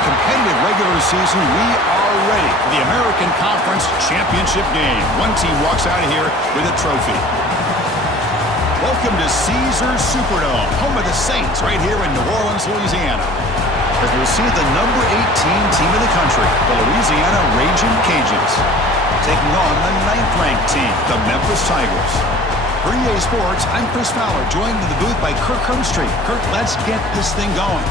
competitive regular season, we are ready for the American Conference Championship game. One team walks out of here with a trophy. Welcome to Caesars Superdome, home of the Saints, right here in New Orleans, Louisiana. As we'll see the number 18 team in the country, the Louisiana Raging Cajuns, taking on the 9th-ranked team, the Memphis Tigers. For EA Sports, I'm Chris Fowler, joined in the booth by Kirk Hermstreet. Kirk, let's get this thing going.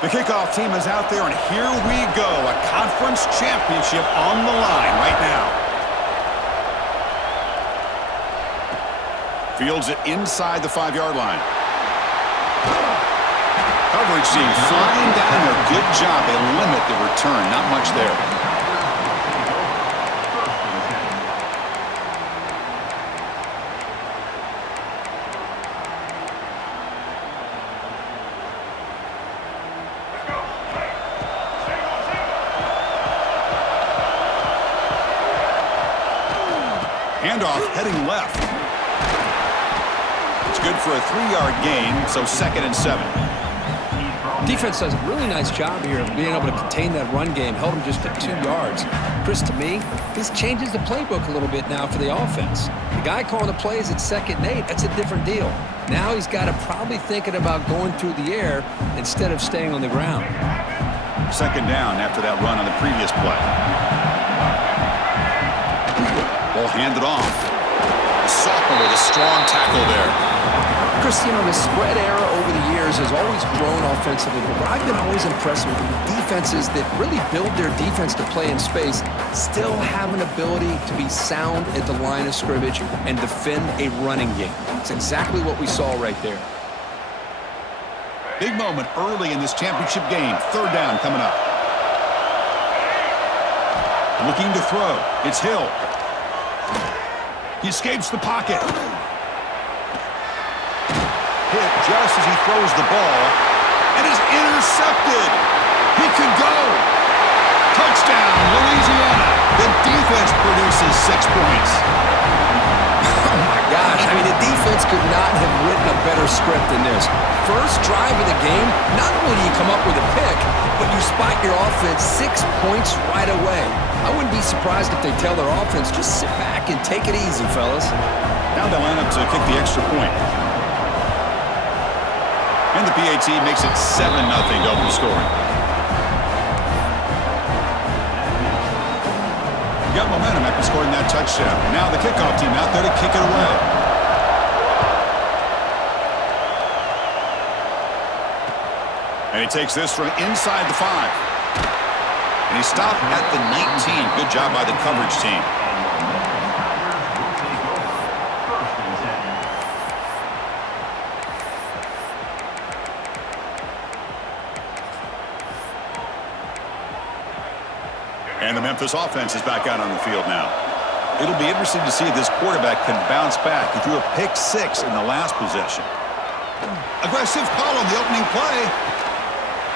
The kickoff team is out there, and here we go. A conference championship on the line right now. Fields it inside the 5-yard line. Coverage team flying down there. Good job. They limit the return. Not much there. Handoff heading left. It's good for a 3-yard gain, so 2nd and 7. Defense does a really nice job here of being able to contain that run game. Held him just at 2 yards. Chris, to me, this changes the playbook a little bit now for the offense. The guy calling the plays at 2nd and 8, that's a different deal. Now he's got to probably thinking about going through the air instead of staying on the ground. 2nd down after that run on the previous play. Ball handed off. The sophomore with a strong tackle there. Chris, you know, the spread era over the years has always grown offensively, but I've been always impressed with the defenses that really build their defense to play in space, still have an ability to be sound at the line of scrimmage and defend a running game. It's exactly what we saw right there. Big moment early in this championship game. 3rd down coming up. Looking to throw. It's Hill. He escapes the pocket. Hit just as he throws the ball. And is intercepted. He could go. Touchdown, Louisiana. The defense produces 6 points. Oh, my gosh. I mean, the defense could not have written a better script than this. First drive of the game, not only do you come up with a pick, but you spot your offense 6 points right away. I wouldn't be surprised if they tell their offense, just sit back and take it easy, fellas. Now they line up to kick the extra point. And the PAT makes it 7-0 to open scoring. Got momentum after scoring that touchdown. Now the kickoff team out there to kick it away. And he takes this from inside the 5. And he stopped at the 19. Good job by the coverage team. And the Memphis offense is back out on the field now. It'll be interesting to see if this quarterback can bounce back. He threw a pick-6 in the last possession. Aggressive call on the opening play.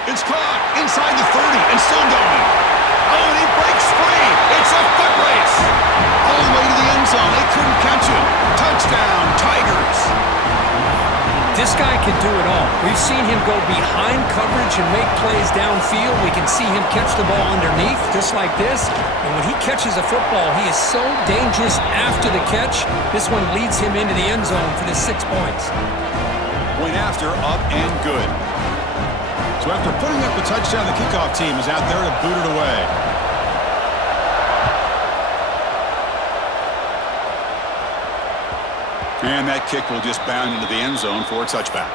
It's caught inside the 30 and still going. Oh, and he breaks free. It's a foot race. All the way to the end zone. They couldn't catch him. Touchdown, Tigers. This guy can do it all. We've seen him go behind coverage and make plays downfield. We can see him catch the ball underneath, just like this. And when he catches a football, he is so dangerous after the catch. This one leads him into the end zone for the 6 points. Point after, up and good. So after putting up the touchdown, the kickoff team is out there to boot it away. And that kick will just bound into the end zone for a touchback.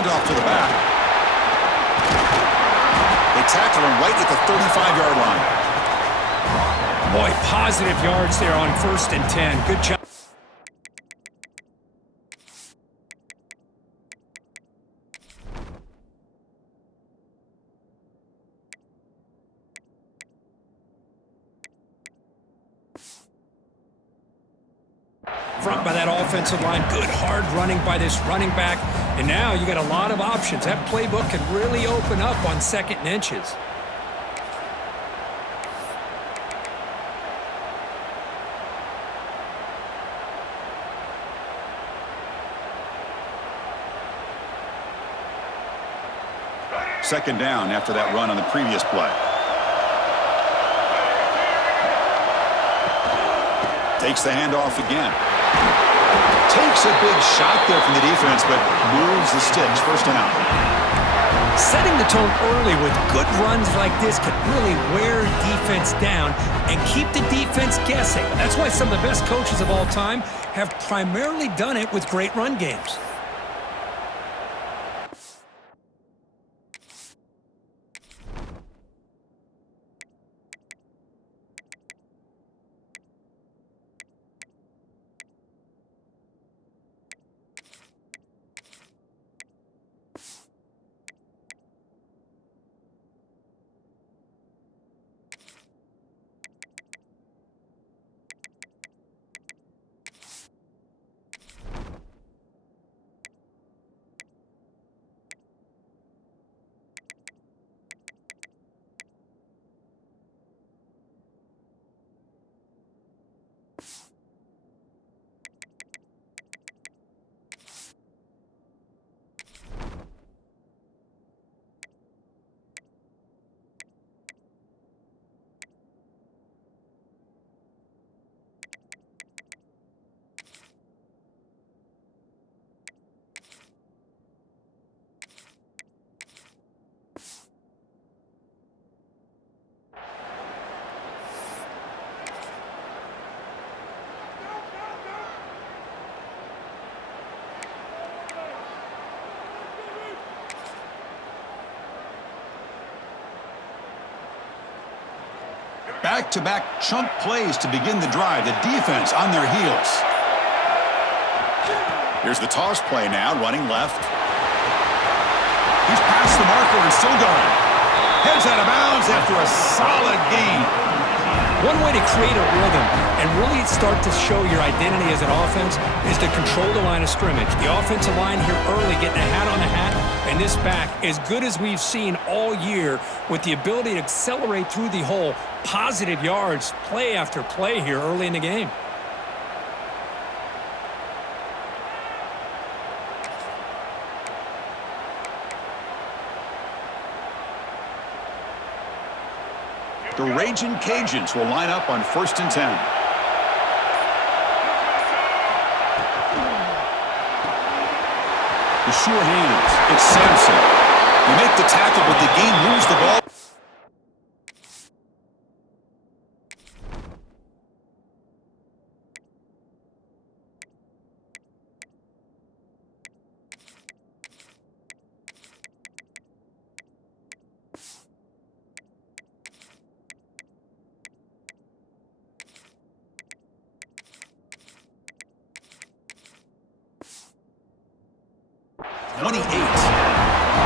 handoff to the back. They tackle him right at the 35-yard line. Boy, positive yards there on 1st and 10. Good job. Front by that offensive line. Good hard running by this running back. And now you got a lot of options. That playbook can really open up on 2nd and inches. Second down after that run on the previous play. Takes the handoff again. Takes a big shot there from the defense, but moves the sticks. First down. Setting the tone early with good runs like this can really wear defense down and keep the defense guessing. That's why some of the best coaches of all time have primarily done it with great run games. Back-to-back chunk plays to begin the drive. The defense on their heels. Here's the toss play now, running left. He's past the marker and still going. Heads out of bounds after a solid gain. One way to create a rhythm and really start to show your identity as an offense is to control the line of scrimmage. The offensive line here early getting a hat on a hat, and this back as good as we've seen all year with the ability to accelerate through the hole. Positive yards, play after play here early in the game. The Raging Cajuns will line up on 1st and 10. The sure hands. It's Sampson. You make the tackle, but the game moves the ball.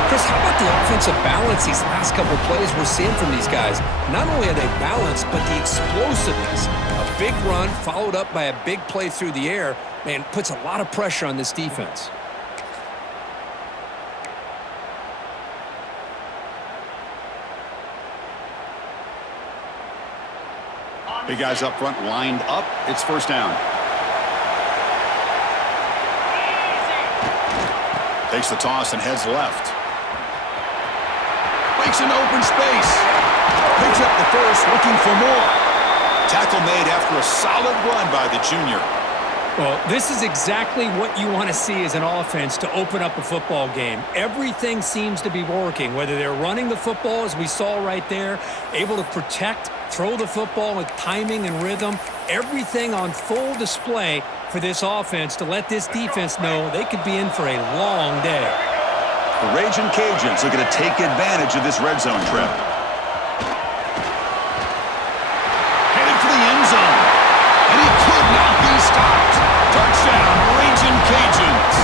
Chris, how about the offensive balance these last couple plays we're seeing from these guys? Not only are they balanced, but the explosiveness. A big run followed up by a big play through the air, man, puts a lot of pressure on this defense. Big guys up front lined up. It's 1st down. Takes the toss and heads left. Breaks into open space. Picks up the first, looking for more. Tackle made after a solid run by the junior. Well, this is exactly what you want to see as an offense to open up a football game. Everything seems to be working, whether they're running the football, as we saw right there, able to protect, throw the football with timing and rhythm, everything on full display for this offense to let this defense know they could be in for a long day. The Raging Cajuns looking to take advantage of this red zone trip. Headed for the end zone. And he could not be stopped. Touchdown, Raging Cajuns.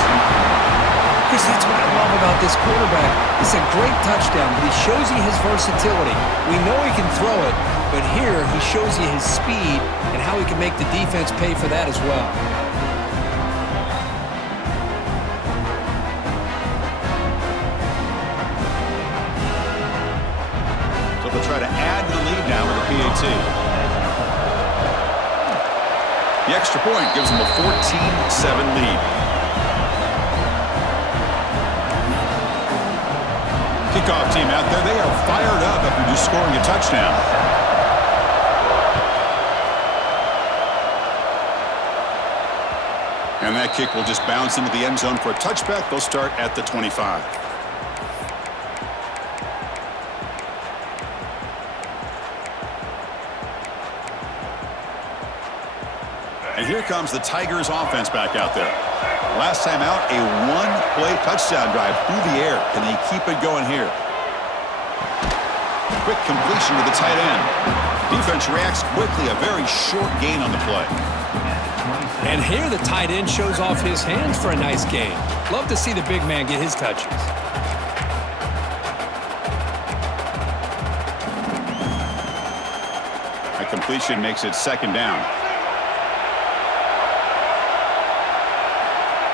Chris, that's what I love about this quarterback. It's a great touchdown, but he shows you his versatility. We know he can throw it, but here he shows you his speed and how he can make the defense pay for that as well. So they'll try to add to the lead now with a PAT. The extra point gives them a 14-7 lead. Kickoff team out there, they are fired up after just scoring a touchdown. And that kick will just bounce into the end zone for a touchback. They'll start at the 25. And here comes the Tigers offense back out there. Last time out, a one-play touchdown drive through the air. Can they keep it going here? Quick completion to the tight end. Defense reacts quickly. A very short gain on the play. And here the tight end shows off his hands for a nice gain. Love to see the big man get his touches. A completion makes it second down.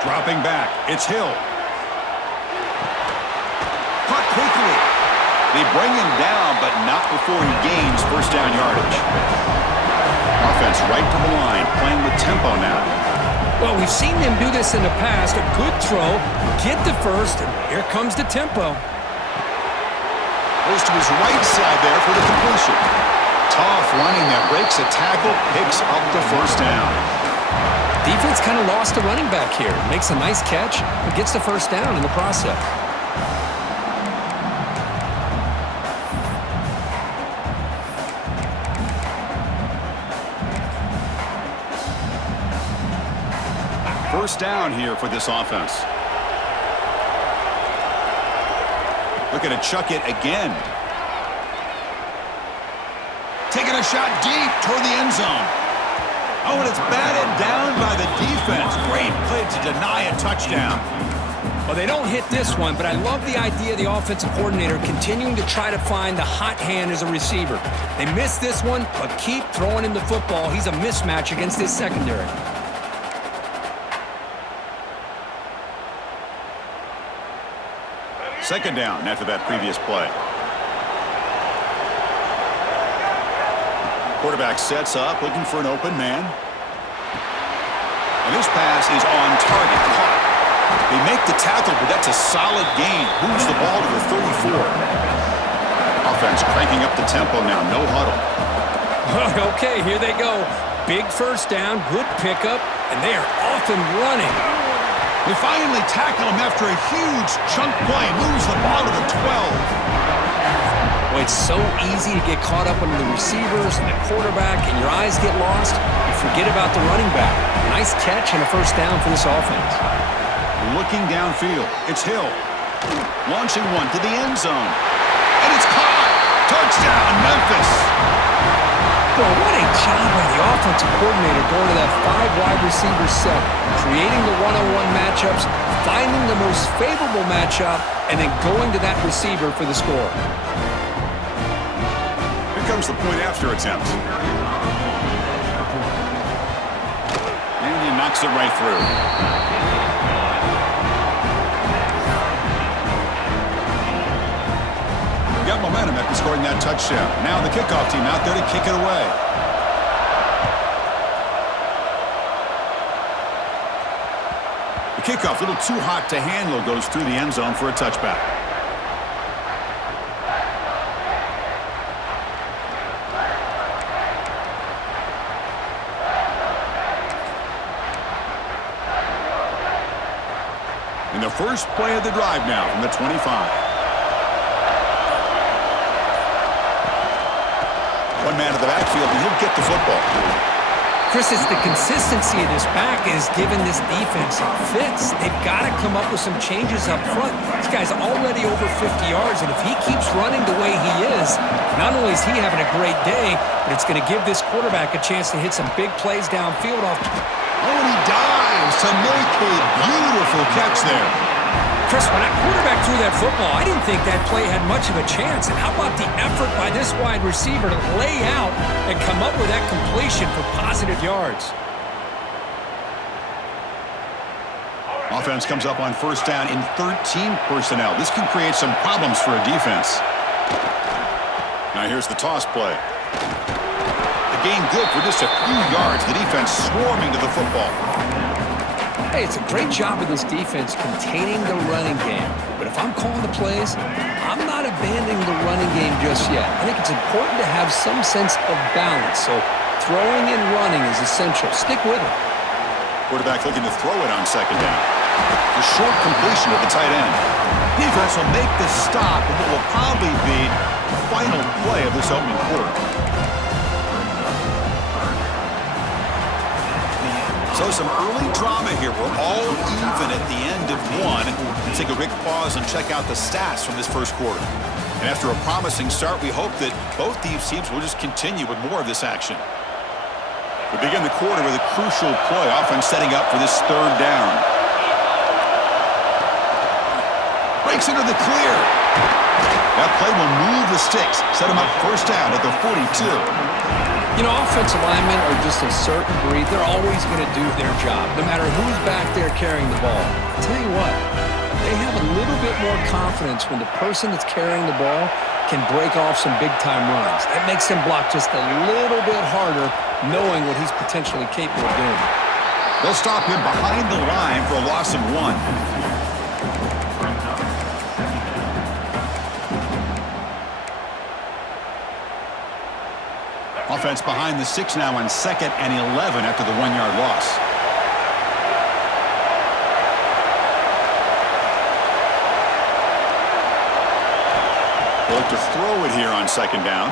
Dropping back, it's Hill. Caught quickly. They bring him down, but not before he gains first down yardage. Offense right to the line, playing with tempo now. Well, we've seen them do this in the past. A good throw, get the first, and here comes the tempo. Goes to his right side there for the completion. Tough running that breaks a tackle, picks up the first down. Defense kind of lost the running back here. Makes a nice catch, but gets the first down in the process. First down here for this offense. Looking to chuck it again. Taking a shot deep toward the end zone. Oh, and it's batted down by the defense. Great play to deny a touchdown. Well, they don't hit this one, but I love the idea of the offensive coordinator continuing to try to find the hot hand as a receiver. They missed this one, but keep throwing him the football. He's a mismatch against his secondary. Second down after that previous play. Quarterback sets up, looking for an open man. And this pass is on target. Caught. They make the tackle, but that's a solid gain. Moves the ball to the 34. Offense cranking up the tempo now. No huddle. Okay, here they go. Big first down, good pickup, and they are off and running. They finally tackle him after a huge chunk play. Moves the ball to the 12. Well, it's so easy to get caught up under the receivers and the quarterback, and your eyes get lost. You forget about the running back. Nice catch and a first down for this offense. Looking downfield, it's Hill. Launching one to the end zone. And it's caught. Touchdown, Memphis. Well, what a job by the offensive coordinator going to that 5-wide receiver set, creating the one-on-one matchups, finding the most favorable matchup, and then going to that receiver for the score. Here comes the point after attempt. And he knocks it right through. Got momentum after scoring that touchdown. Now the kickoff team out there to kick it away. The kickoff, a little too hot to handle, goes through the end zone for a touchback. In the first play of the drive now from the 25. One man to the backfield, and he'll get the football. Chris, it's the consistency of this back is giving this defense fits. They've got to come up with some changes up front. This guy's already over 50 yards, and if he keeps running the way he is, not only is he having a great day, but it's going to give this quarterback a chance to hit some big plays downfield off. Oh, and he dives to make a beautiful catch there. Chris, when that quarterback threw that football, I didn't think that play had much of a chance. And how about the effort by this wide receiver to lay out and come up with that completion for positive yards? Offense comes up on first down in 13 personnel. This can create some problems for a defense. Now here's the toss play. The gain good for just a few yards. The defense swarming to the football. Hey, it's a great job of this defense containing the running game. But if I'm calling the plays, I'm not abandoning the running game just yet. I think it's important to have some sense of balance. So throwing and running is essential. Stick with it. Quarterback looking to throw it on second down. The short completion of the tight end. Defense will make the stop in what will probably be the final play of this opening quarter. So some early drama here. We're all even at the end of one. Let's take a quick pause and check out the stats from this first quarter. And after a promising start, we hope that both these teams will just continue with more of this action. We begin the quarter with a crucial play, offense setting up for this third down. Breaks into the clear. That play will move the sticks, set them up first down at the 42. You know, offensive linemen are just a certain breed. They're always going to do their job, no matter who's back there carrying the ball. I'll tell you what, they have a little bit more confidence when the person that's carrying the ball can break off some big-time runs. That makes them block just a little bit harder, knowing what he's potentially capable of doing. They'll stop him behind the line for a loss of 1. Offense behind the 6 now on 2nd and 11 after the 1-yard loss. They'll look to throw it here on 2nd down.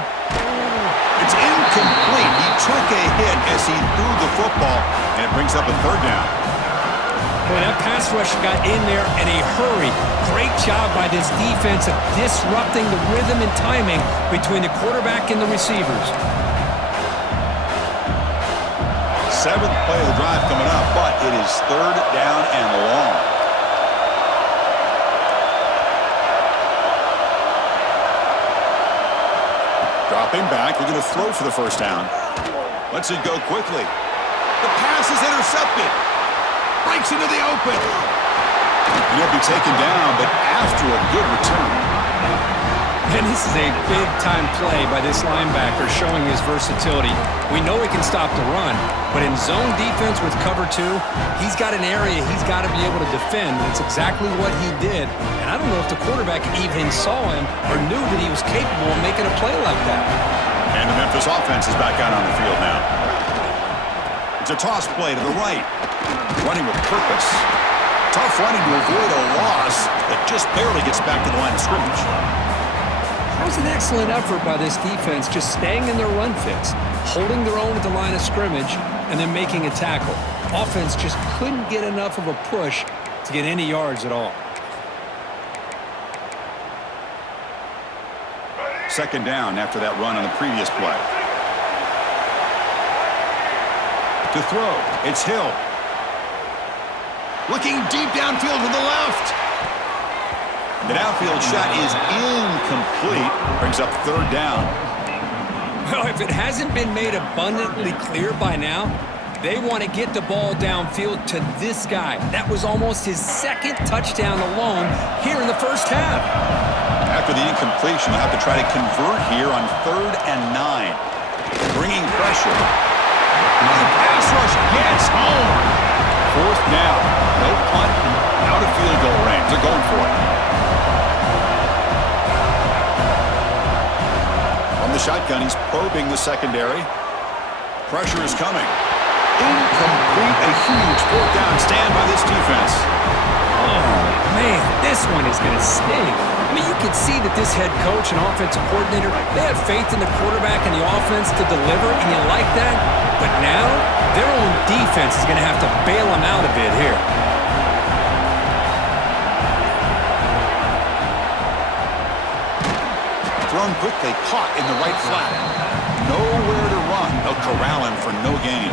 It's incomplete. He took a hit as he threw the football, and it brings up a 3rd down. Boy, that pass rush got in there in a hurry. Great job by this defense of disrupting the rhythm and timing between the quarterback and the receivers. 7th play of the drive coming up, but it is 3rd down and long. Dropping back, looking to throw for the first down. Lets it go quickly. The pass is intercepted. Breaks into the open. And he'll be taken down, but after a good return. And this is a big-time play by this linebacker showing his versatility. We know he can stop the run, but in zone defense with cover 2, he's got an area he's got to be able to defend. That's exactly what he did. And I don't know if the quarterback even saw him or knew that he was capable of making a play like that. And the Memphis offense is back out on the field now. It's a toss play to the right. Running with purpose. Tough running to avoid a loss that just barely gets back to the line of scrimmage. That was an excellent effort by this defense, just staying in their run fits, holding their own at the line of scrimmage, and then making a tackle. Offense just couldn't get enough of a push to get any yards at all. 2nd down after that run on the previous play. To throw, it's Hill. Looking deep downfield to the left. The downfield shot is incomplete. Brings up 3rd down. Well, if it hasn't been made abundantly clear by now, they want to get the ball downfield to this guy. That was almost his 2nd touchdown alone here in the first half. After the incompletion, they'll have to try to convert here on 3rd and 9. Bringing pressure. The pass rush gets home. 4th down. No punt and out of field goal range. They're going for it. From the shotgun, he's probing the secondary. Pressure is coming. Incomplete. A huge 4th down stand by this defense. Man, this one is going to sting. I mean, you can see that this head coach and offensive coordinator, they have faith in the quarterback and the offense to deliver, and you like that. But now, their own defense is going to have to bail them out a bit here. Thrown quickly, caught in the right flat. Nowhere to run. They'll corral him for no gain.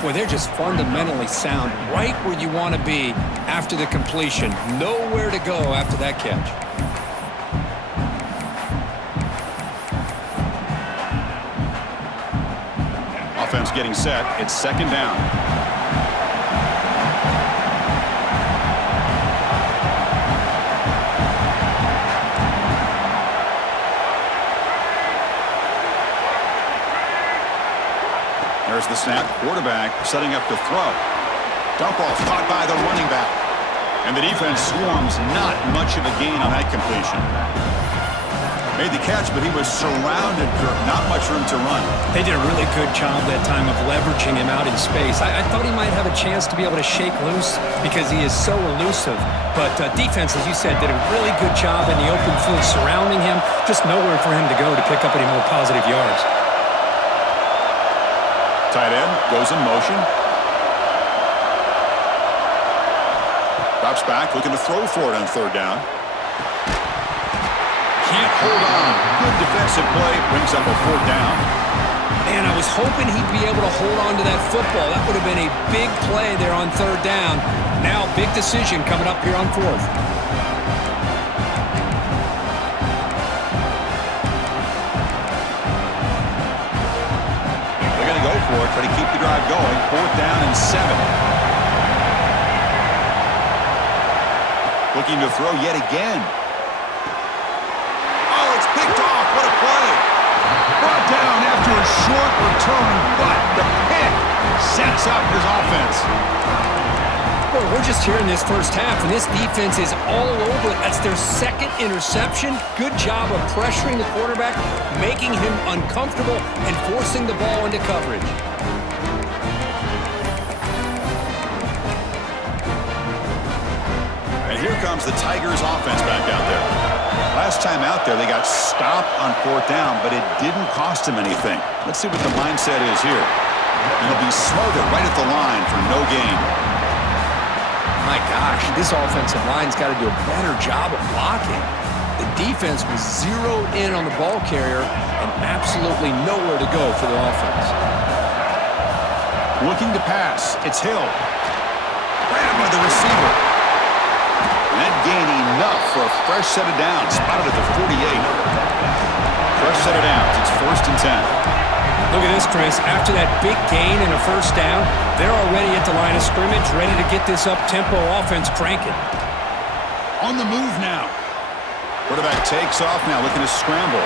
Boy, they're just fundamentally sound right where you want to be after the completion. Nowhere to go after that catch. Offense getting set. It's second down. There's the snap. Quarterback setting up to throw. Dump off caught by the running back. And the defense swarms. Not much of a gain on that completion. Made the catch, but he was surrounded. Not much room to run. They did a really good job that time of leveraging him out in space. I thought he might have a chance to be able to shake loose because he is so elusive. But defense, as you said, did a really good job in the open field surrounding him. Just nowhere for him to go to pick up any more positive yards. Tight end goes in motion. Drops back, looking to throw for it on third down. Can't hold on. Good defensive play. Brings up a fourth down. Man, I was hoping he'd be able to hold on to that football. That would have been a big play there on third down. Now, big decision coming up here on fourth. For it, try to keep the drive going. Fourth down and 7. Looking to throw yet again. Oh, it's picked off. What a play. Brought down after a short return, but the pick sets up his offense. Boy, we're just here in this first half, and this defense is all over it. That's their second interception. Good job of pressuring the quarterback, making him uncomfortable, and forcing the ball into coverage. And here comes the Tigers offense back out there. Last time out there, they got stopped on fourth down, but it didn't cost them anything. Let's see what the mindset is here. And it'll be smothered right at the line for no gain. My gosh, this offensive line's got to do a better job of blocking. The defense was zeroed in on the ball carrier and absolutely nowhere to go for the offense. Looking to pass. It's Hill. Grabbed by the receiver. And that gained enough for a fresh set of downs. Spotted at the 48. Fresh set of downs. It's first and 10. Look at this, Chris. After that big gain and a first down, they're already at the line of scrimmage, ready to get this up-tempo offense cranking. On the move now. Quarterback takes off now, looking to scramble.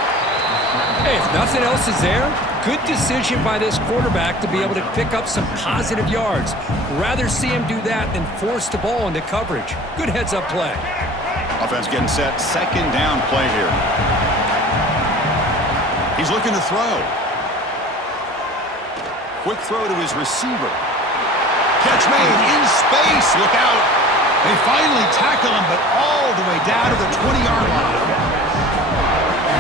Hey, if nothing else is there, good decision by this quarterback to be able to pick up some positive yards. Rather see him do that than force the ball into coverage. Good heads-up play. Offense getting set. Second down play here. He's looking to throw. Quick throw to his receiver. Catch made in space. Look out. They finally tackle him, but all the way down to the 20-yard line.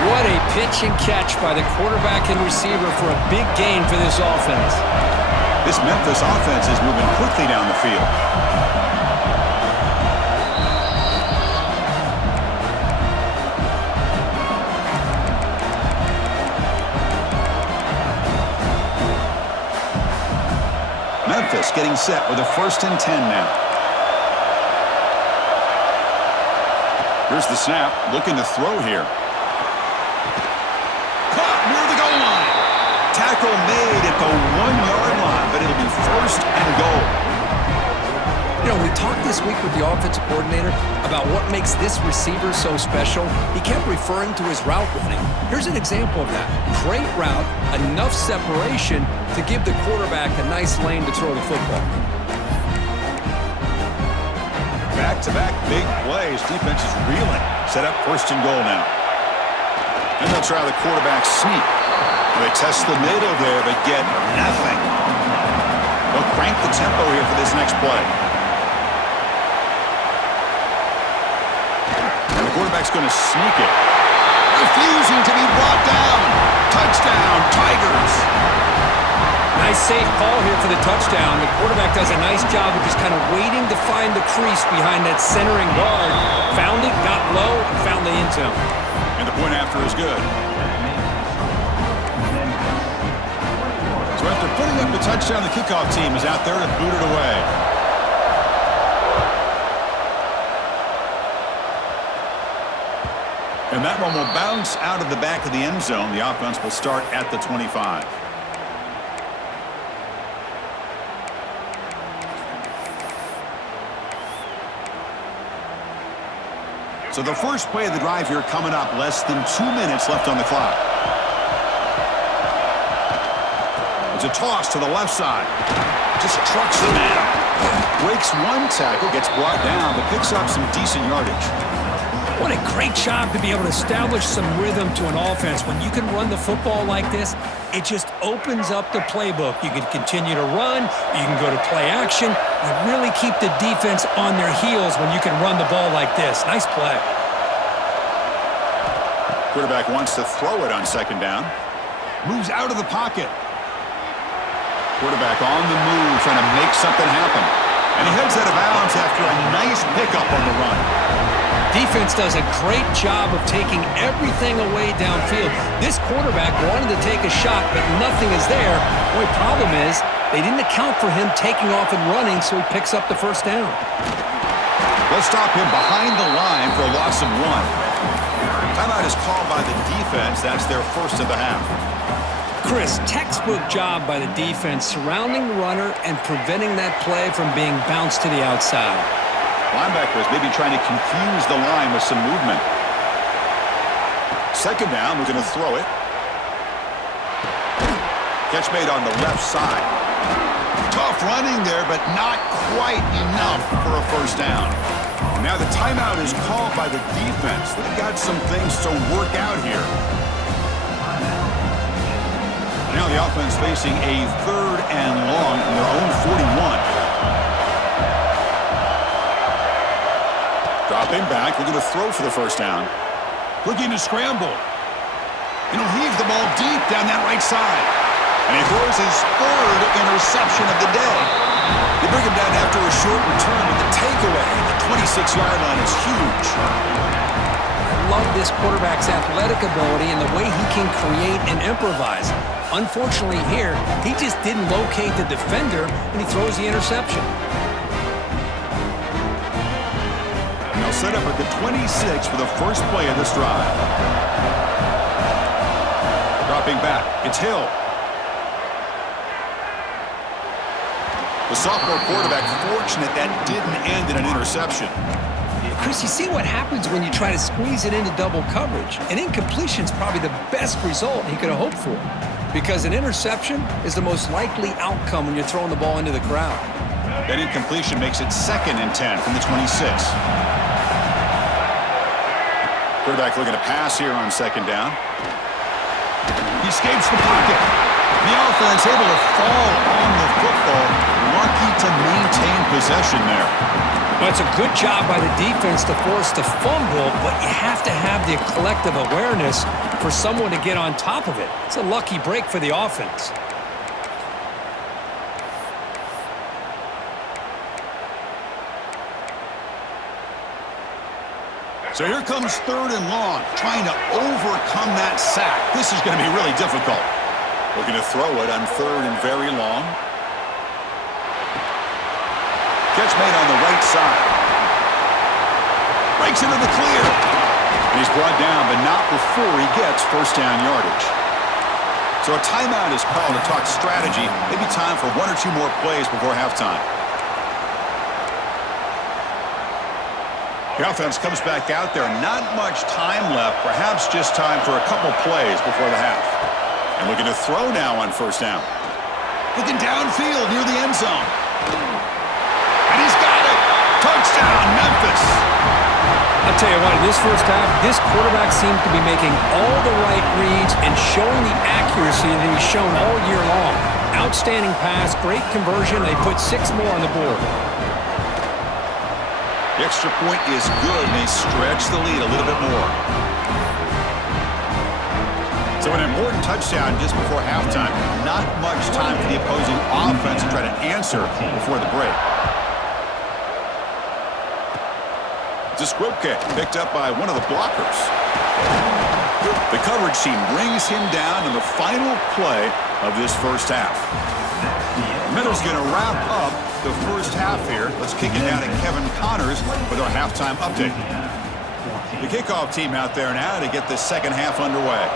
What a pitch and catch by the quarterback and receiver for a big gain for this offense. This Memphis offense is moving quickly down the field. Memphis getting set with a first and 10 now. Here's the snap, looking to throw here. Caught near the goal line. Tackle made at the 1-yard line, but it'll be first and goal. You know, we talked this week with the offensive coordinator about what makes this receiver so special. He kept referring to his route running. Here's an example of that. Great route, enough separation to give the quarterback a nice lane to throw the football. Back-to-back big plays. Defense is reeling. Set up first and goal now. And they'll try the quarterback sneak. They test the middle there, but get nothing. They'll crank the tempo here for this next play. The quarterback's going to sneak it. Refusing to be brought down. Touchdown, Tigers. Nice safe call here for the touchdown. The quarterback does a nice job of just kind of waiting to find the crease behind that centering guard. Found it, got low, and found the end zone. And the point after is good. So after putting up the touchdown, the kickoff team is out there to boot it away. And that one will bounce out of the back of the end zone. The offense will start at the 25. So the first play of the drive here coming up. Less than 2 minutes left on the clock. It's a toss to the left side. Just trucks the man. Breaks one tackle, gets brought down, but picks up some decent yardage. What a great job to be able to establish some rhythm to an offense. When you can run the football like this, it just opens up the playbook. You can continue to run. You can go to play action. You really keep the defense on their heels when you can run the ball like this. Nice play. Quarterback wants to throw it on second down. Moves out of the pocket. Quarterback on the move, trying to make something happen. And he heads out of bounds after a nice pickup on the run. Defense does a great job of taking everything away downfield. This quarterback wanted to take a shot, but nothing is there. The only problem is they didn't account for him taking off and running, so he picks up the first down. They'll stop him behind the line for a loss of 1. Timeout is called by the defense. That's their first of the half. Chris, textbook job by the defense surrounding the runner and preventing that play from being bounced to the outside. Linebackers maybe trying to confuse the line with some movement. Second down, we're going to throw it. Catch made on the left side. Tough running there, but not quite enough for a first down. Now the timeout is called by the defense. They've got some things to work out here. Now the offense facing a 3rd and long from their own 41. Dropping back, looking to throw for the first down. Looking to scramble. And he'll heave the ball deep down that right side. And he throws his 3rd interception of the day. They bring him down after a short return, but the takeaway at the 26-yard line is huge. I love this quarterback's athletic ability and the way he can create and improvise. Unfortunately here, he just didn't locate the defender, and he throws the interception. Set up at the 26 for the first play of this drive. Dropping back, it's Hill. The sophomore quarterback fortunate that didn't end in an interception. Chris, you see what happens when you try to squeeze it into double coverage. An incompletion is probably the best result he could have hoped for, because an interception is the most likely outcome when you're throwing the ball into the crowd. That incompletion makes it 2nd and 10 from the 26. Quarterback looking to pass here on second down. He escapes the pocket. The offense able to fall on the football. Lucky to maintain possession there. Well, it's a good job by the defense to force the fumble, but you have to have the collective awareness for someone to get on top of it. It's a lucky break for the offense. So here comes 3rd and long, trying to overcome that sack. This is going to be really difficult. Looking to throw it on 3rd and very long. Catch made on the right side. Breaks into the clear. And he's brought down, but not before he gets first down yardage. So a timeout is called to talk strategy. Maybe time for 1 or 2 more plays before halftime. The offense comes back out there. Not much time left. Perhaps just time for a couple plays before the half. And looking to throw now on first down. Looking downfield near the end zone. And he's got it. Touchdown, Memphis. I'll tell you what, in this first half, this quarterback seems to be making all the right reads and showing the accuracy that he's shown all year long. Outstanding pass, great conversion. They put 6 more on the board. The extra point is good, and they stretch the lead a little bit more. So an important touchdown just before halftime. Not much time for the opposing offense to try to answer before the break. It's a squib kick picked up by one of the blockers. The coverage team brings him down in the final play of this first half. Miller's going to wrap up the first half here. Let's kick it down to Kevin Connors with our halftime update. The kickoff team out there now to get the second half underway.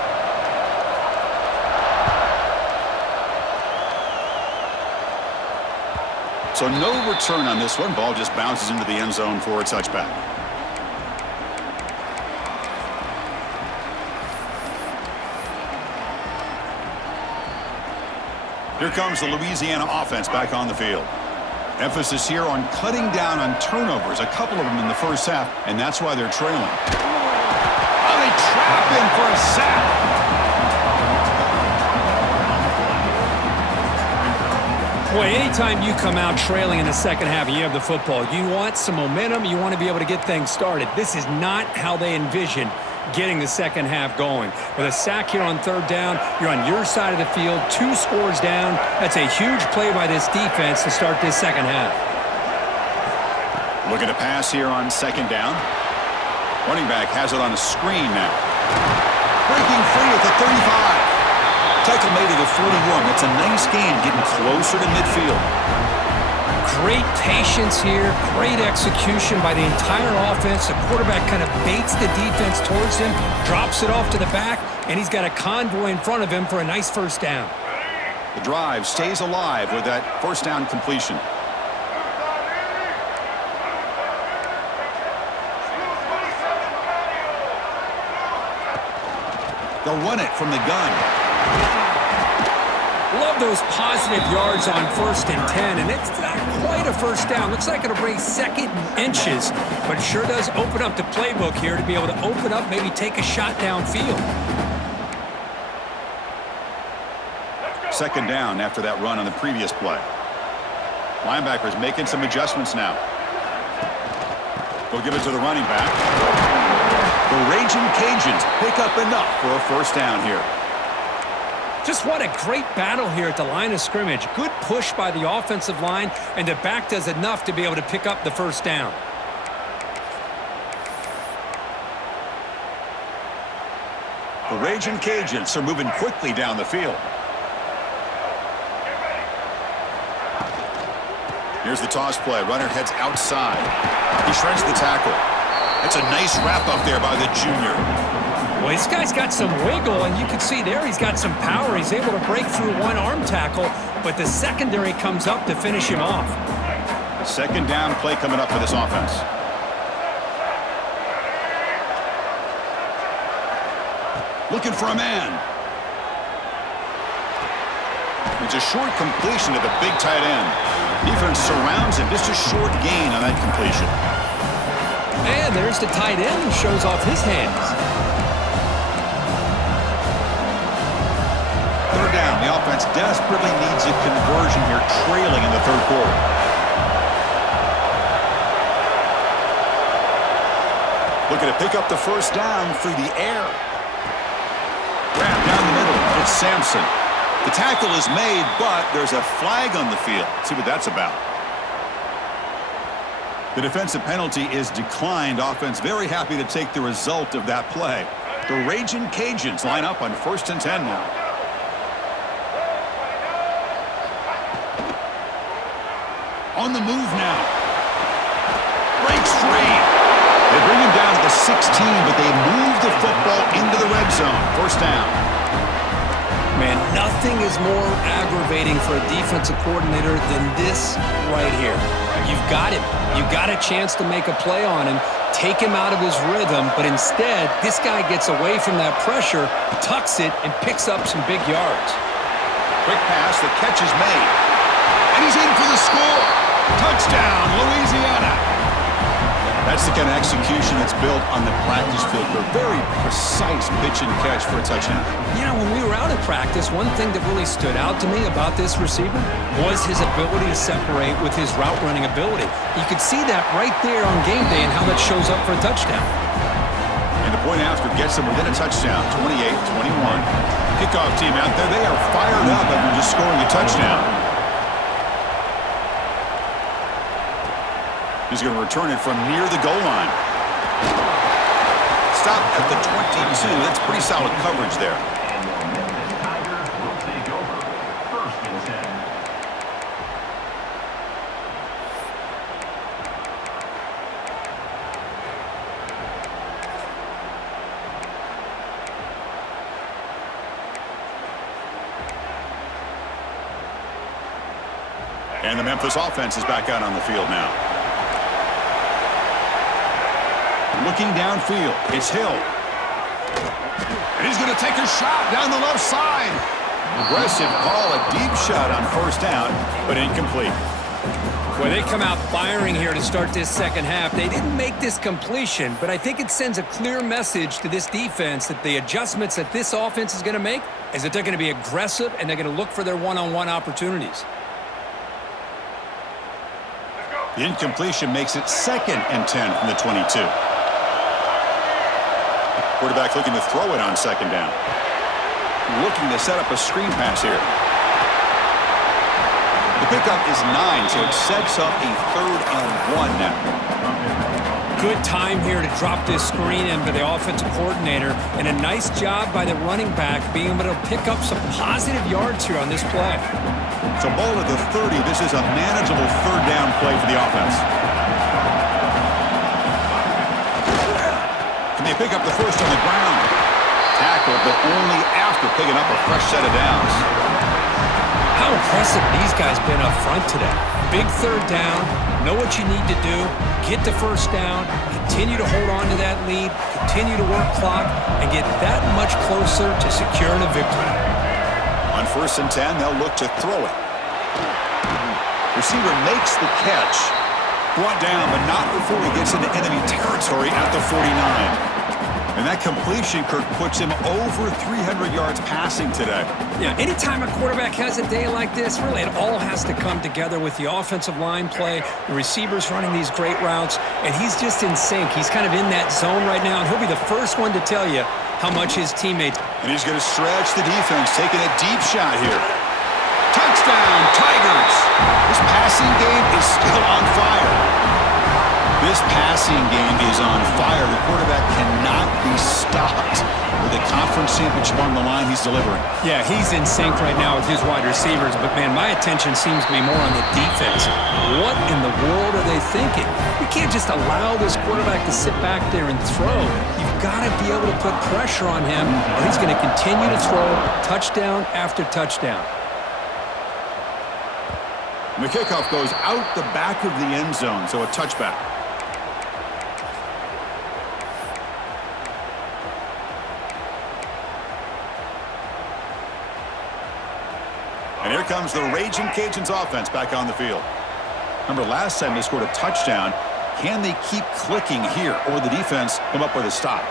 So no return on this one. Ball just bounces into the end zone for a touchback. Here comes the Louisiana offense back on the field. Emphasis here on cutting down on turnovers, a couple of them in the first half, and that's why they're trailing. Oh, they trap him for a sack. Boy, anytime you come out trailing in the second half and you have the football, you want some momentum, you want to be able to get things started. This is not how they envision getting the second half going. With a sack here on third down, you're on your side of the field, 2 scores down. That's a huge play by this defense to start this second half. Looking to pass here on second down. Running back has it on a screen now. Breaking free at the 35. Tackle made at the 41. That's a nice gain, getting closer to midfield. Great patience here, great execution by the entire offense. The quarterback kind of baits the defense towards him, drops it off to the back, and he's got a convoy in front of him for a nice first down. The drive stays alive with that first down completion. They'll run it from the gun. Love those positive yards on 1st and 10, and it's not quite a first down. Looks like it'll bring second and inches, but it sure does open up the playbook here to be able to open up, maybe take a shot downfield. Second down after that run on the previous play. Linebackers making some adjustments now. They'll give it to the running back. The Raging Cajuns pick up enough for a first down here. Just what a great battle here at the line of scrimmage. Good push by the offensive line, and the back does enough to be able to pick up the first down. The Raging Cajuns are moving quickly down the field. Here's the toss play. Runner heads outside. He shreds the tackle. It's a nice wrap up there by the junior. Well, this guy's got some wiggle, and you can see there he's got some power. He's able to break through one arm tackle, but the secondary comes up to finish him off. Second down play coming up for this offense. Looking for a man. It's a short completion to the big tight end. Defense surrounds him. Just a short gain on that completion. And there's the tight end who shows off his hands. Third down. The offense desperately needs a conversion here, trailing in the third quarter. Looking to pick up the first down through the air. Grab down the middle. It's Sampson. The tackle is made, but there's a flag on the field. Let's see what that's about. The defensive penalty is declined. Offense very happy to take the result of that play. The Raging Cajuns line up on 1st and 10 now. On the move now. Breaks free. They bring him down to the 16, but they move the football into the red zone. First down. Man, nothing is more aggravating for a defensive coordinator than this right here. You've got him. You've got a chance to make a play on him, take him out of his rhythm, but instead, this guy gets away from that pressure, tucks it, and picks up some big yards. Quick pass, the catch is made. And he's in for the score. Touchdown, Louisiana. That's the kind of execution that's built on the practice field. A very precise pitch and catch for a touchdown. You know, when we were out at practice, one thing that really stood out to me about this receiver was his ability to separate with his route running ability. You could see that right there on game day and how that shows up for a touchdown. And the point after gets them within a touchdown, 28-21. Kickoff team out there, they are fired up after just scoring a touchdown. He's going to return it from near the goal line. Stop at the 22. That's pretty solid coverage there. And the Memphis offense is back out on the field now. Looking downfield, it's Hill. And he's going to take a shot down the left side. Aggressive call, a deep shot on first down, but incomplete. Well, they come out firing here to start this second half. They didn't make this completion, but I think it sends a clear message to this defense that the adjustments that this offense is going to make is that they're going to be aggressive and they're going to look for their one-on-one opportunities. The incompletion makes it 2nd and 10 from the 22. Quarterback looking to throw it on 2nd down. Looking to set up a screen pass here. The pickup is 9, so it sets up a 3rd and 1 now. Good time here to drop this screen in for the offensive coordinator, and a nice job by the running back being able to pick up some positive yards here on this play. So ball at the 30. This is a manageable 3rd down play for the offense. Can they pick up the first on the ground? Tackle, but only after picking up a fresh set of downs. How impressive these guys been up front today. Big 3rd down, know what you need to do, get the first down, continue to hold on to that lead, continue to work clock, and get that much closer to securing a victory. On 1st and 10, they'll look to throw it. Receiver makes the catch. Brought down, but not before he gets into enemy territory at the 49. And that completion, Kirk, puts him over 300 yards passing today. Yeah, anytime a quarterback has a day like this, really it all has to come together with the offensive line play, the receivers running these great routes, and he's just in sync. He's kind of in that zone right now, and he'll be the first one to tell you how much his teammates. And he's going to stretch the defense, taking a deep shot here. Touchdown, Tigers! This passing game is still on fire. This passing game is on fire. The quarterback cannot be stopped. With a conference championship on the line, he's delivering. Yeah, he's in sync right now with his wide receivers, but man, my attention seems to be more on the defense. What in the world are they thinking? You can't just allow this quarterback to sit back there and throw. You've got to be able to put pressure on him, or he's going to continue to throw touchdown after touchdown. And the kickoff goes out the back of the end zone, so a touchback. And here comes the Raging Cajuns offense back on the field. Remember, last time they scored a touchdown. Can they keep clicking here, or the defense come up with a stop?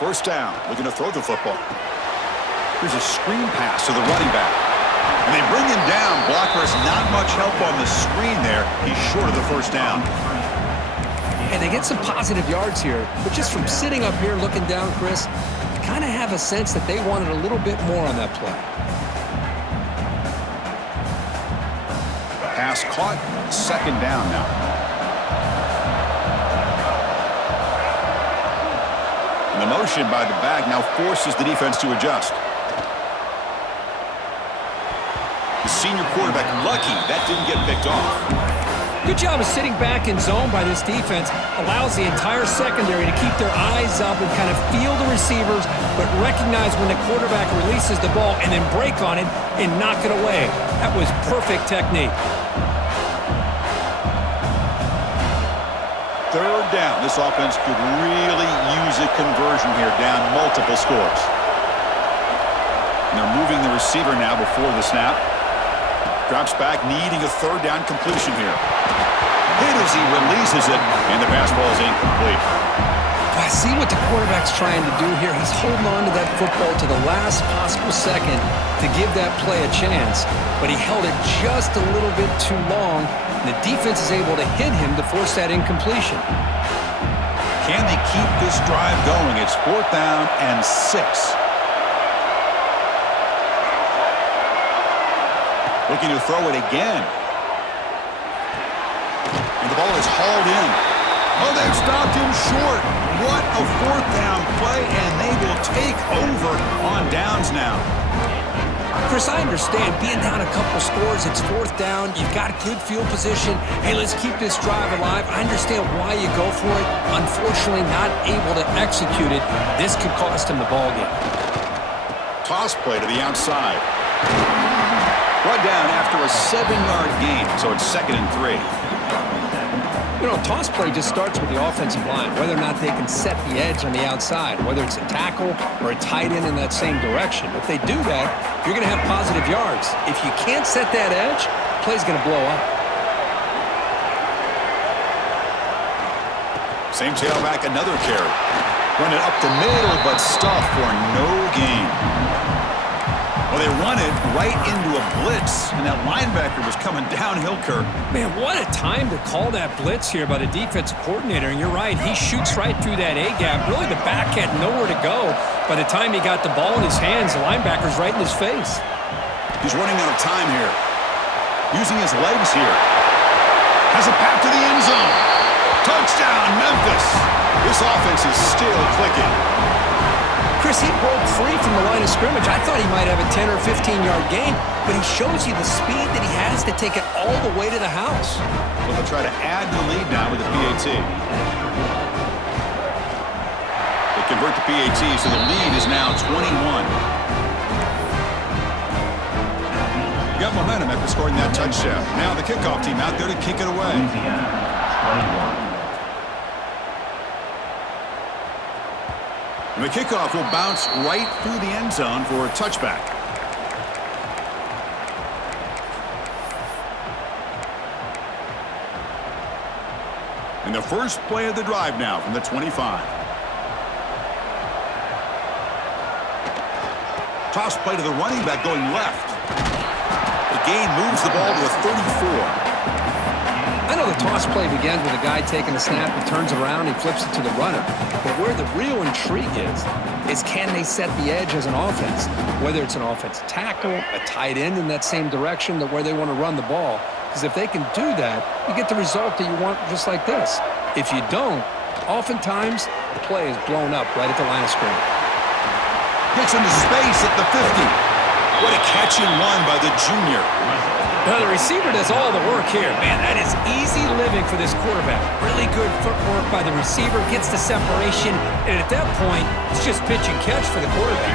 1st down, looking to throw the football. Here's a screen pass to the running back. And they bring him down. Blockers, not much help on the screen there. He's short of the 1st down. And they get some positive yards here, but just from sitting up here looking down, Chris, you kind of have a sense that they wanted a little bit more on that play. Pass caught, 2nd down now. And the motion by the back now forces the defense to adjust. The senior quarterback lucky that didn't get picked off. Good job of sitting back in zone by this defense. Allows the entire secondary to keep their eyes up and kind of feel the receivers, but recognize when the quarterback releases the ball and then break on it and knock it away. That was perfect technique. 3rd down. This offense could really use a conversion here, down multiple scores. And they're moving the receiver now before the snap. Drops back, needing a 3rd down completion here. hit as he releases it, and the pass ball is incomplete. I see what the quarterback's trying to do here. He's holding on to that football to the last possible second to give that play a chance, but he held it just a little bit too long, and the defense is able to hit him to force that incompletion. Can they keep this drive going? It's 4th down and 6. Looking to throw it again. And the ball is hauled in. Oh, they've stopped him short. What a 4th down play, and they will take over on downs now. Chris, I understand being down a couple scores, it's 4th down, you've got good field position. Hey, let's keep this drive alive. I understand why you go for it. Unfortunately, not able to execute it. This could cost him the ball game. Toss play to the outside. Brought down after a 7-yard gain, so it's 2nd and 3. You know, toss play just starts with the offensive line, whether or not they can set the edge on the outside, whether it's a tackle or a tight end in that same direction. If they do that, you're going to have positive yards. If you can't set that edge, play's going to blow up. Same tailback, another carry. Run it up the middle, but stuffed for no gain. Well, they run it right into a blitz, and that linebacker was coming downhill, Kirk. Man, what a time to call that blitz here by the defensive coordinator. And you're right, he shoots right through that A-gap. Really, the back had nowhere to go. By the time he got the ball in his hands, the linebacker's right in his face. He's running out of time here. Using his legs here. Has a path to the end zone. Touchdown, Memphis. This offense is still clicking. Chris, he broke free from the line of scrimmage. I thought he might have a 10 or 15-yard gain, but he shows you the speed that he has to take it all the way to the house. Well, they'll try to add to the lead now with the PAT. They convert the PAT, so the lead is now 21. You got momentum after scoring that touchdown. Now the kickoff team out there to kick it away. And the kickoff will bounce right through the end zone for a touchback. And the first play of the drive now from the 25. Toss play to the running back going left. The gain moves the ball to a 34. I know the toss play begins with a guy taking the snap, he turns it around, he flips it to the runner. But where the real intrigue is can they set the edge as an offense? Whether it's an offensive tackle, a tight end in that same direction that where they want to run the ball. Because if they can do that, you get the result that you want just like this. If you don't, oftentimes the play is blown up right at the line of scrimmage. Gets into space at the 50. What a catch and run by the junior. Well, the receiver does all the work here. Man, that is easy living for this quarterback. Really good footwork by the receiver, gets the separation, and at that point, it's just pitch and catch for the quarterback.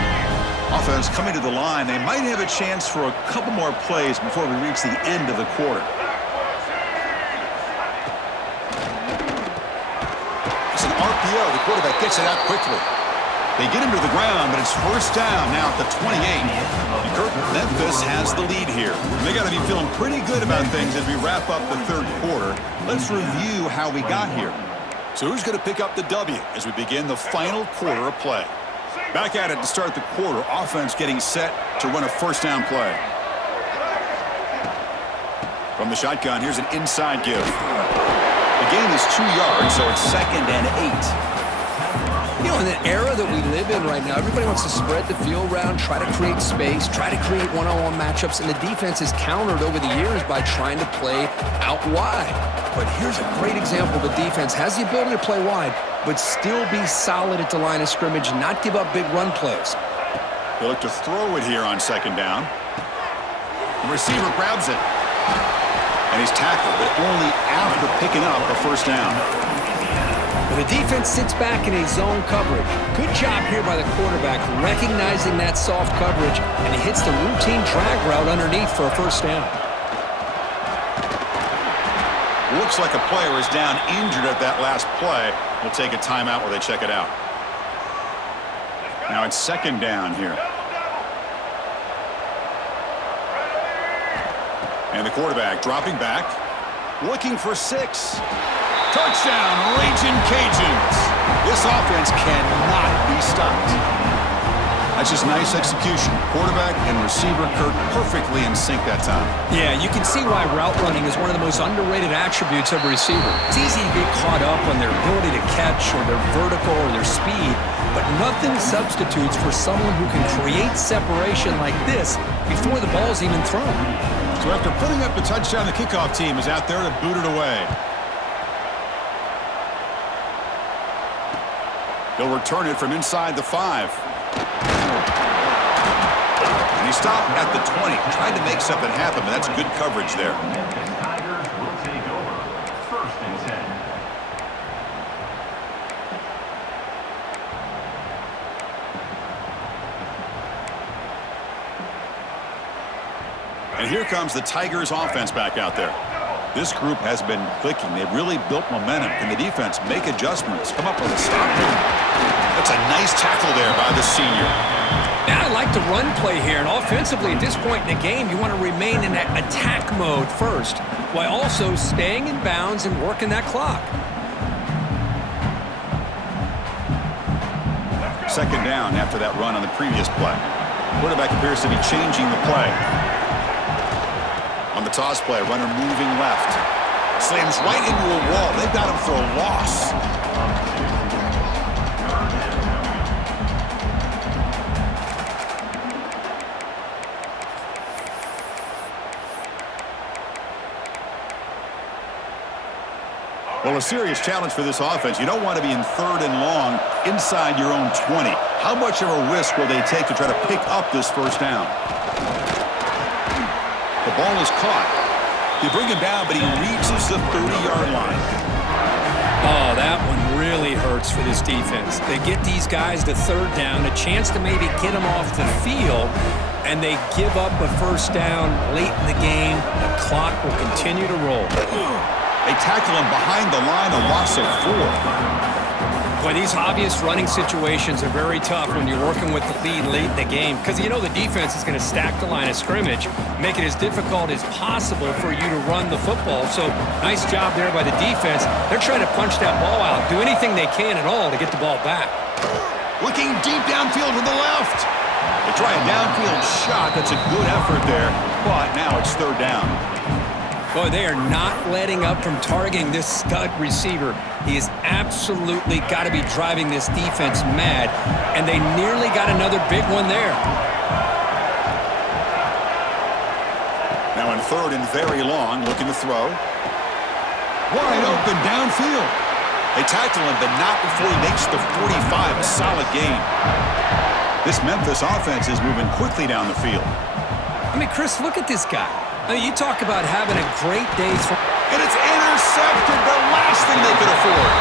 Offense coming to the line. They might have a chance for a couple more plays before we reach the end of the quarter. It's an RPO. The quarterback gets it out quickly. They get him to the ground, but it's first down now at the 28. And Kirk, Memphis has the lead here. They got to be feeling pretty good about things as we wrap up the third quarter. Let's review how we got here. So who's going to pick up the W as we begin the final quarter of play? Back at it to start the quarter. Offense getting set to run a first down play. From the shotgun, here's an inside give. The gain is 2 yards, so it's 2nd and 8. You know, in the era that we live in right now, everybody wants to spread the field around, try to create space, try to create one-on-one matchups, and the defense is countered over the years by trying to play out wide. But here's a great example. The defense has the ability to play wide, but still be solid at the line of scrimmage, not give up big run plays. They look to throw it here on 2nd down. The receiver grabs it. And he's tackled, but only after picking up a first down. The defense sits back in a zone coverage. Good job here by the quarterback, recognizing that soft coverage, and he hits the routine drag route underneath for a first down. Looks like a player is down injured at that last play. We'll take a timeout while they check it out. Now it's 2nd down here. And the quarterback dropping back. Looking for 6. Touchdown, Raging Cajuns. This offense cannot be stopped. That's just nice execution. Quarterback and receiver Kirk perfectly in sync that time. Yeah, you can see why route running is one of the most underrated attributes of a receiver. It's easy to get caught up on their ability to catch or their vertical or their speed, but nothing substitutes for someone who can create separation like this before the ball's even thrown. So after putting up the touchdown, the kickoff team is out there to boot it away. He'll return it from inside the 5. And he stopped at the 20, trying to make something happen, but that's good coverage there. Tigers will take over. 1st and 10. And here comes the Tigers offense back out there. This group has been clicking. They've really built momentum. Can the defense make adjustments? Come up with a stop. That's a nice tackle there by the senior. Now I like the run play here, and offensively at this point in the game, you want to remain in that attack mode first, while also staying in bounds and working that clock. 2nd down after that run on the previous play. Quarterback appears to be changing the play. On the toss play, runner moving left. Slams right into a wall. They've got him for a loss. Well, a serious challenge for this offense. You don't want to be in 3rd and long inside your own 20. How much of a risk will they take to try to pick up this 1st down? The ball is caught. They bring him down, but he reaches the 30-yard line. Oh, that one really hurts for this defense. They get these guys to 3rd down, a chance to maybe get them off the field, and they give up a 1st down late in the game. The clock will continue to roll. They tackle him behind the line, a loss of 4. Boy, these obvious running situations are very tough when you're working with the lead late in the game, because you know the defense is going to stack the line of scrimmage, make it as difficult as possible for you to run the football. So nice job there by the defense. They're trying to punch that ball out, do anything they can at all to get the ball back. Looking deep downfield to the left. They try a downfield shot. That's a good effort there, but now it's 3rd down. Boy, they are not letting up from targeting this stud receiver. He has absolutely got to be driving this defense mad, and they nearly got another big one there. Now in 3rd and very long, looking to throw. Wide open downfield. They tackle him, but not before he makes the 45, a solid gain. This Memphis offense is moving quickly down the field. I mean, Chris, look at this guy. I mean, you talk about having a great day. And it's intercepted, the last thing they could afford.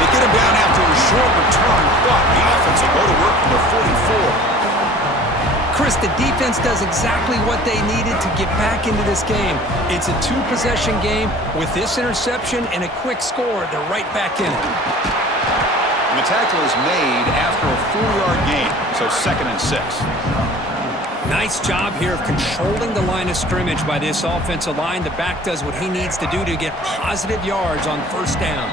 They get him down after a short return, but the offense will go to work from the 44. Chris, the defense does exactly what they needed to get back into this game. It's a 2-possession game. With this interception and a quick score, they're right back in it. And the tackle is made after a 4-yard gain, so 2nd and 6. Nice job here of controlling the line of scrimmage by this offensive line. The back does what he needs to do to get positive yards on 1st down.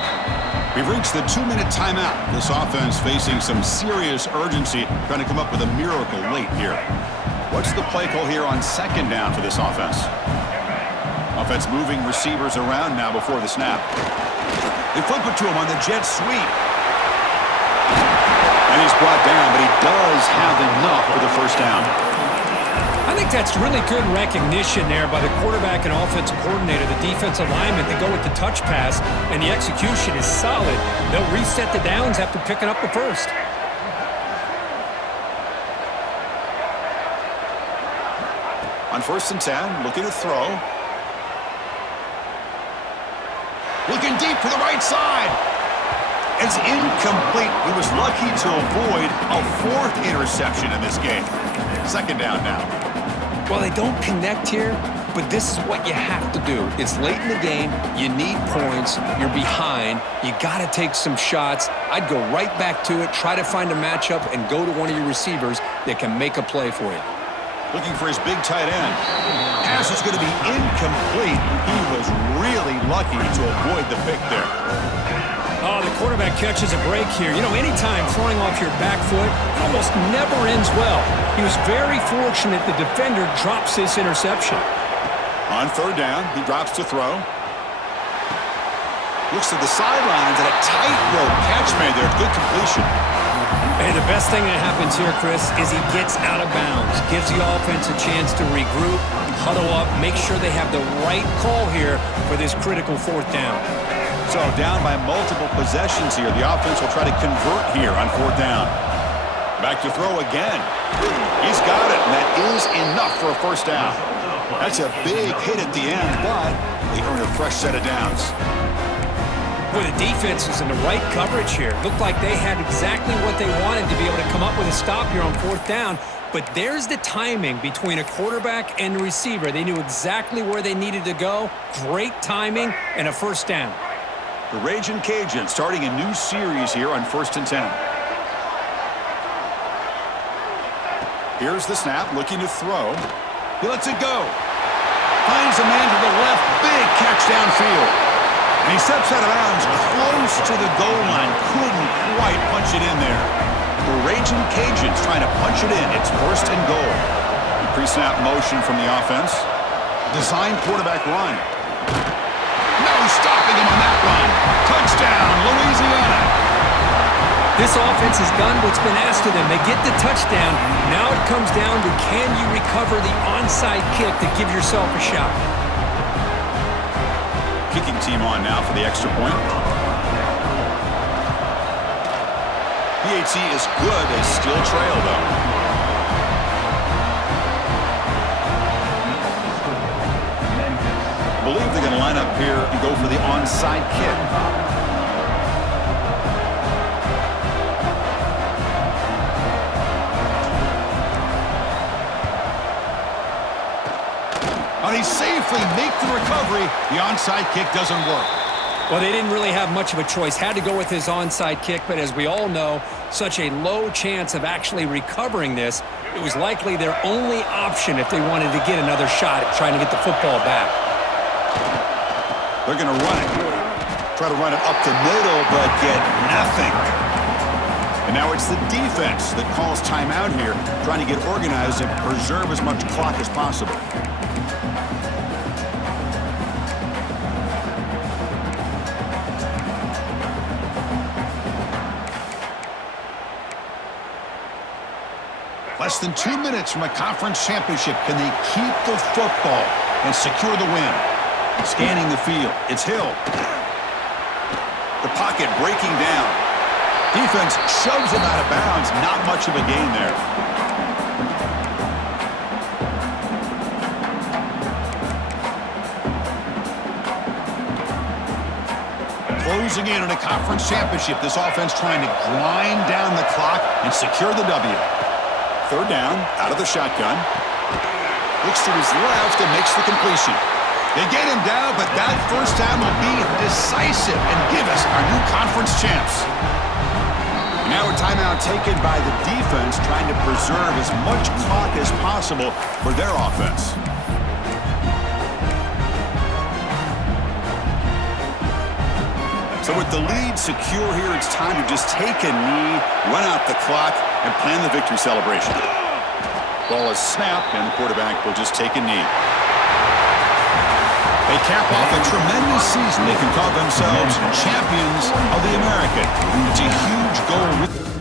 We've reached the 2-minute timeout. This offense facing some serious urgency, trying to come up with a miracle late here. What's the play call here on 2nd down for this offense? Offense moving receivers around now before the snap. They flip it to him on the jet sweep. And he's brought down, but he does have enough for the 1st down. I think that's really good recognition there by the quarterback and offensive coordinator, the defensive lineman. They go with the touch pass, and the execution is solid. They'll reset the downs after picking up the 1st. On 1st and 10, looking to throw. Looking deep to the right side. It's incomplete. He was lucky to avoid a 4th interception in this game. 2nd down now. Well, they don't connect here, but this is what you have to do. It's late in the game. You need points. You're behind. You got to take some shots. I'd go right back to it, try to find a matchup, and go to one of your receivers that can make a play for you. Looking for his big tight end. Pass This is going to be incomplete. He was really lucky to avoid the pick there. Oh, the quarterback catches a break here. You know, anytime throwing off your back foot, it almost never ends well. He was very fortunate the defender drops this interception. On third down, he drops to throw. Looks to the sidelines and a tightrope catch made there. Good completion. Hey, the best thing that happens here, Chris, is he gets out of bounds, gives the offense a chance to regroup, huddle up, make sure they have the right call here for this critical fourth down. So down by multiple possessions here. The offense will try to convert here on fourth down. Back to throw again. He's got it, and that is enough for a first down. That's a big hit at the end, but they earn a fresh set of downs. Boy, the defense was in the right coverage here. Looked like they had exactly what they wanted to be able to come up with a stop here on fourth down. But there's the timing between a quarterback and the receiver. They knew exactly where they needed to go. Great timing and a first down. The Ragin' Cajuns starting a new series here on 1st and 10. Here's the snap, looking to throw. He lets it go. Finds a man to the left. Big catch downfield. And he steps out of bounds close to the goal line. Couldn't quite punch it in there. The Ragin' Cajuns trying to punch it in. It's 1st and goal. Pre-snap motion from the offense. Design quarterback run. No stopping him on that run. Touchdown, Louisiana. This offense has done what's been asked of them. They get the touchdown. Now it comes down to can you recover the onside kick to give yourself a shot. Kicking team on now for the extra point. PAT is good. They still trail, though. I believe they're going to line up here and go for the onside kick. He safely make the recovery. The onside kick doesn't work. Well, they didn't really have much of a choice. Had to go with his onside kick, but as we all know, such a low chance of actually recovering this. It was likely their only option if they wanted to get another shot at trying to get the football back. They're going to run it. Try to run it up the middle, but get nothing. And now it's the defense that calls timeout here, trying to get organized and preserve as much clock as possible. Less than 2 minutes from a conference championship. Can they keep the football and secure the win? Scanning the field. It's Hill. The pocket breaking down. Defense shoves him out of bounds. Not much of a gain there. Closing in on a conference championship. This offense trying to grind down the clock and secure the W. Third down, out of the shotgun. Looks to his left and makes the completion. They get him down, but that first down will be decisive and give us our new conference champs. Now a timeout taken by the defense, trying to preserve as much clock as possible for their offense. So with the lead secure here, it's time to just take a knee, run out the clock, and plan the victory celebration. Ball is snapped, and the quarterback will just take a knee. They cap off a tremendous season. They can call themselves champions of the American. It's a huge goal.